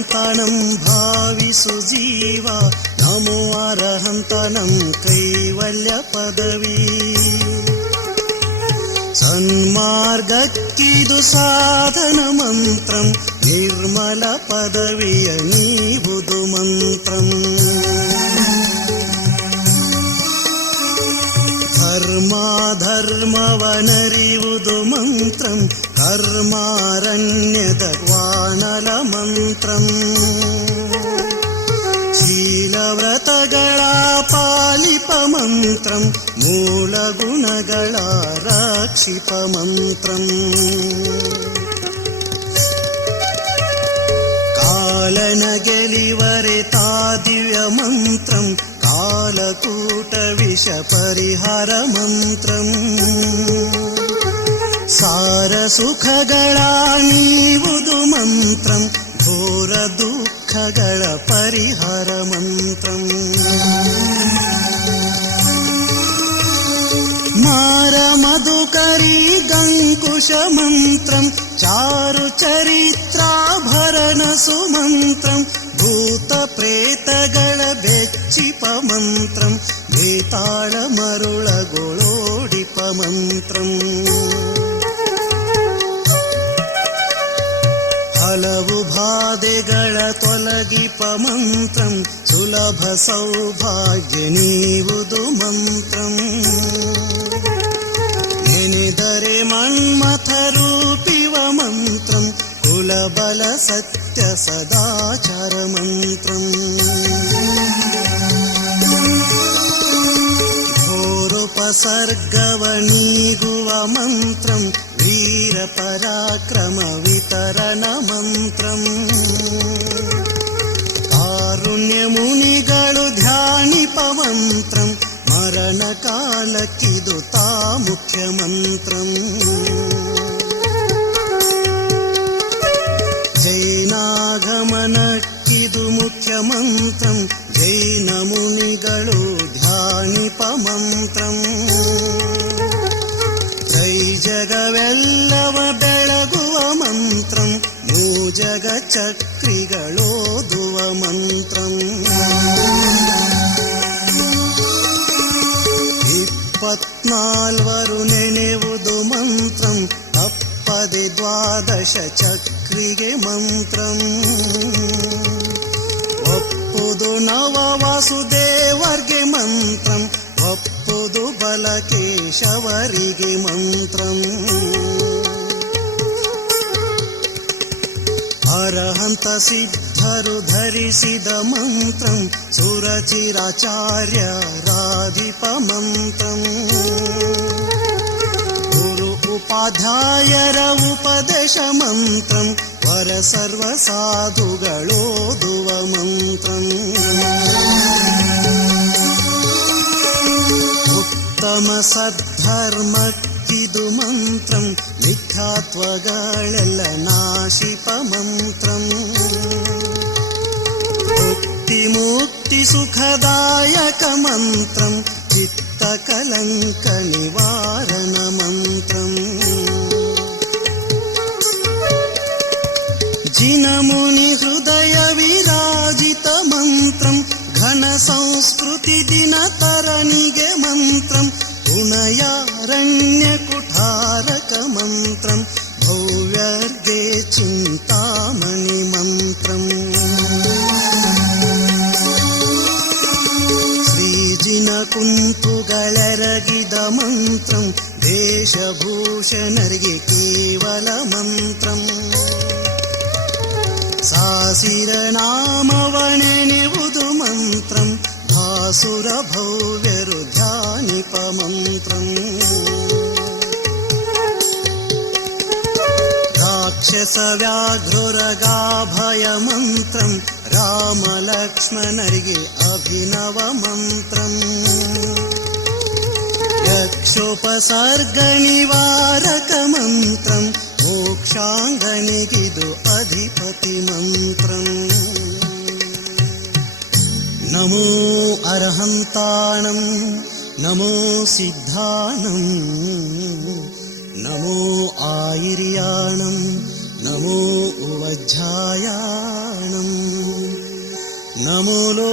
అర్హంతనం భావిసు జీవా నమో అర్హంతనం కైవల్య పదవి. సన్మార్గక్కిదు సాధన మంత్రం నిర్మల పదవియని ಧರ್ಮಾಧರ್ಮವನರಿಯುವುದು ಮಂತ್ರಂ. ಕರ್ಮಾರಣ್ಯದ ವಾಣಲ ಮಂತ್ರಂ. ಶೀಲವ್ರತಗಳ ಪಾಲಿಪ ಮಂತ್ರಂ. ಮೂಲ ಗುಣಗಳ ರಕ್ಷಿಪ ಮಂತ್ರಂ. ಕಾಲನ ಗೆಲಿವರೆ ತಾ ದಿವ್ಯ ಮಂತ್ರಂ. कालकूटविषपरिहार मन्त्रम् सारसुखगळा नीवुदु मन्त्रम् घोरदुःखगळ परिहार मन्त्रम् मारमधुकरी गङ्कुशमन्त्रम् चारुचरित्राभरणसुमन्त्रम् ಬೇತಾಳ ಮರುಳಗೊಳೋಡಿಪ ಮಂತ್ರಂ ಹಲವು ಬಾಧೆಗಳ ತೊಲಗಿಪ ಮಂತ್ರಂ ಸುಲಭ ಸೌಭಾಗ್ಯ ನೀವುದು ಮಂತ್ರಂ ನೆನೆದರೆ ಮನ್ಮಥ ರೂಪಿವ ಮಂತ್ರಂ ಕುಲಬಲ ಸತ್ಯ ಸದಾಚಾರ ಮಂತ್ರಂ सर्गवणीगुव मन्त्रं वीरपराक्रमवितरणमन्त्रम् आरुण्यमुनिगळु ध्यानिपमन्त्रं मरणकालकिदुता मुख्यमन्त्रम् जैनागमनक्किदु मुख्यमन्त्रम् ಜಗವೆಲ್ಲವ ಬೆಳಗುವ ಮಂತ್ರಂ ಮೂಜಗ ಚಕ್ರಿಗಳೋದುವ ಮಂತ್ರಂ ಇಪ್ಪತ್ನಾಲ್ವರು ನೆನೆಯುವುದು ಮಂತ್ರಂ ತಪ್ಪದೆ ದ್ವಾದಶ ಚಕ್ರಿಗೆ ಮಂತ್ರಂ ಒಪ್ಪುದು ನವ ವಾಸುದೇವರ್ಗೆ शवरि हर हन्त धरुधरिं सुरचिराचार्य राधिपमन्त्रम्। गुरु उपाध्याय रपदश मन्त्रं पर सर्वसाधु गणो दुव ಸದ್ಧರ್ಮಕ್ಕಿದು ಮಂತ್ರಂ ಮಿಥ್ಯಾತ್ವಗಳೆಲ್ಲ ನಾಶಿಪ ಮಂತ್ರಂ ಮುಕ್ತಿ ಮುಕ್ತಿ ಸುಖದಾಯಕ ಮಂತ್ರಂ ಚಿತ್ತ ಕಲಂಕ ನಿವಾರಣ ಮಂತ್ರಂ ಜಿನಮುನಿ ಹೃದಯ ವಿರಾಜಿತ ಮಂತ್ರಂ ಘನ ಸಂಸ್ಕೃತಿ ದಿನ ತರಣಿಗೆ ಮಂತ್ರಂ प्रणयारण्यकुठारकमन्त्रं भव्यर्गे चिन्तामणिमन्त्रम् श्रीजिनकुन्तुगलरगिद मन्त्रं देशभूषणर्गे केवलमन्त्रम् सासिरनामवणनिवुदु मन्त्रं भासुरभव्य మంత్రం రాక్షస వ్యాఘ్రురగా భయమంత్రం రామలక్ష్మణರಿಗೆ అభినవ మంత్రం యక్షోపసర్గ నివారక మంత్రం మోక్షాంగనిగిదు అధిపతి మంత్రం నమో అర్హంతానం नमो सिद्धानम् नमो आयुर्याणं नमो उवज्याणम् नमो लो